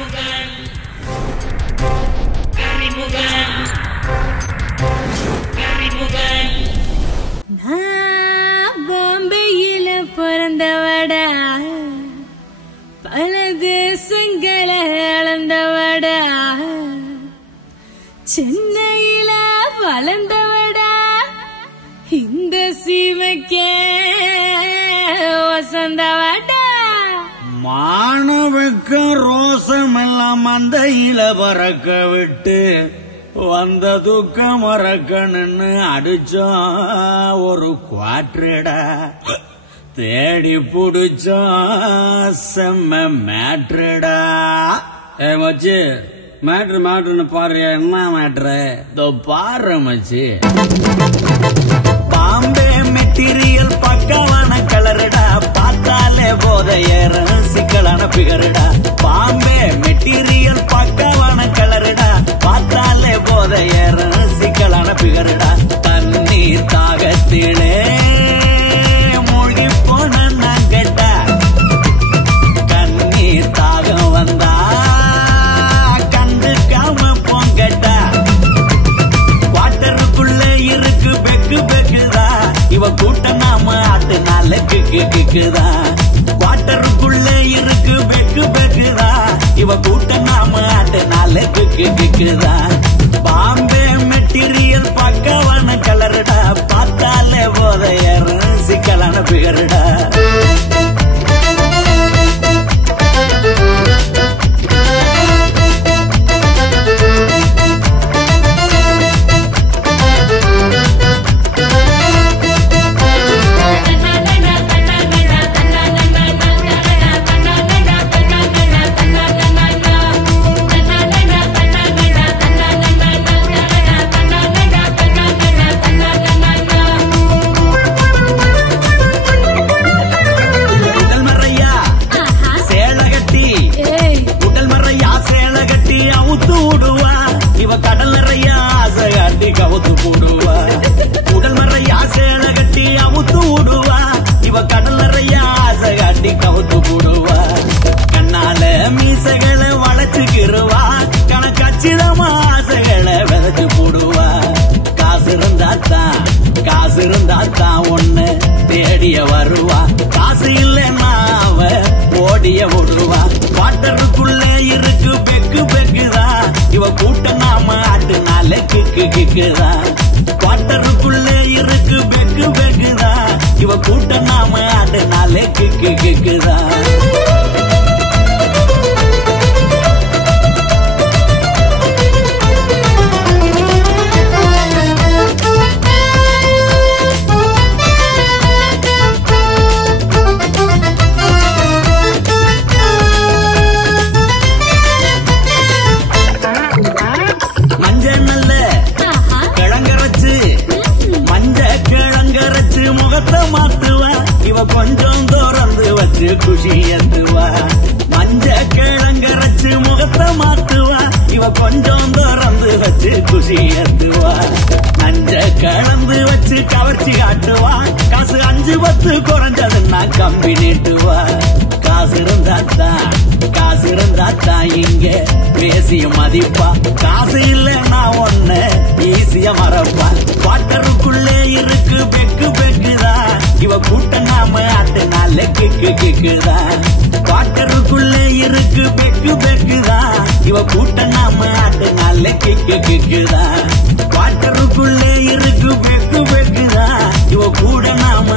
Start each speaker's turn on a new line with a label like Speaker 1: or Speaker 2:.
Speaker 1: அறிமுகம் அறிமுகம் அறிமுகம் நான் பாம்பேயில பிறந்தவடா. பல தேசங்களை அளந்தவடா. சென்னையில வளர்ந்தவடா. இந்த சீமைக்கே வசந்தவடா.
Speaker 2: மாணவக்க ரோசமெல்லாம் அந்த இல பறக்க விட்டு வந்த துக்கம் மறக்கணுன்னு அடிச்சோம் ஒரு குவாட்ரடா. தேடி புடிச்சோம் செம்ம மேட்ரடா. ஏ மச்சி மேட்ரு மேட்ருன்னு பாரு என்ன மேட்ரு? இதோ பாரு மச்சி. பாம்பே மெட்டீரியல் பக்கவான கலருடா. பார்த்தாலே போதையே. பிகருடா பாம்பே மெட்டீரியல் பக்கவான கலருடா. பார்த்தாலே போத ஏற சிக்கலான பிகருடா. தண்ணீர் தாகத்திலே மூழ்கி போன கேட்டா கண்ணீர் தாகம் வந்தா கண்டுக்காம போங்கட்டா. வாட்டருக்குள்ள இருக்கு பெக்கு பெக்குதா. இவ கூட்டம் நாம ஆட்டுனால கிக்கு கிக்குதா. வாட்டருக்குள்ள இருக்கு இவ கூட்டம் நாம ஆட்டுனால கிக்கு கிக்குதா பாம்பே மெட்டீரியல் பக்கவான கலருடா. பார்த்தாலே போதையர் சிக்கலான பிகருடா. இவ கடல் நிறையா ஆசை காட்டி கவுத்து போடுவா. உடல் மறையா சேல கட்டி அவுத்து விடுவா இவ கடல் நிறையா ஆசைகாண்டி கவுத்து போடுவா. கண்ணால மீசைகளை வளைச்சுக்கிருவா கணக்கச்சிதமா ஆசைகளை விதைச்சு போடுவா. காசு இருந்தாத்தான் காசு இருந்தாத்தான் ஒண்ணு தேடிய வருவா. காசு இல்லைன்னா அவ ஓடிய விடுவா வாட்டருக்குள்ள கிக்கு கிக்குதா இருக்கு பெக்கு பெக்குதா இவ கூட்டம் நாம அதனாலே கிக்கு கிக்குதா? கொஞ்சம் திறந்து வச்சு குஷி என்றுவா மஞ்ச கிழங்கரைச்சு முகத்தை மாத்துவா. இவ கொஞ்சம் திறந்து வச்சு குஷி என்றுவா மஞ்ச கிளந்து வச்சு கவர்ச்சி காட்டுவா. காசு அஞ்சு பத்து குறைஞ்சதுன்னா கம்பி நீட்டுவா. காசு இருந்தாத்தான் காசு இருந்தாத்தான் இங்க பேசிய மதிப்பா. காசு இல்லைன்னா ஒண்ணு ஈஸியா மறப்பா. வாட்டருக்குள்ளே இவ கூட்ட நாம ஆட்ட நாளே கிக்கு கிக்குதா? வாட்டருக்குள்ளே இருக்கு வெக்கு வெக்குதா? இவ கூட நாம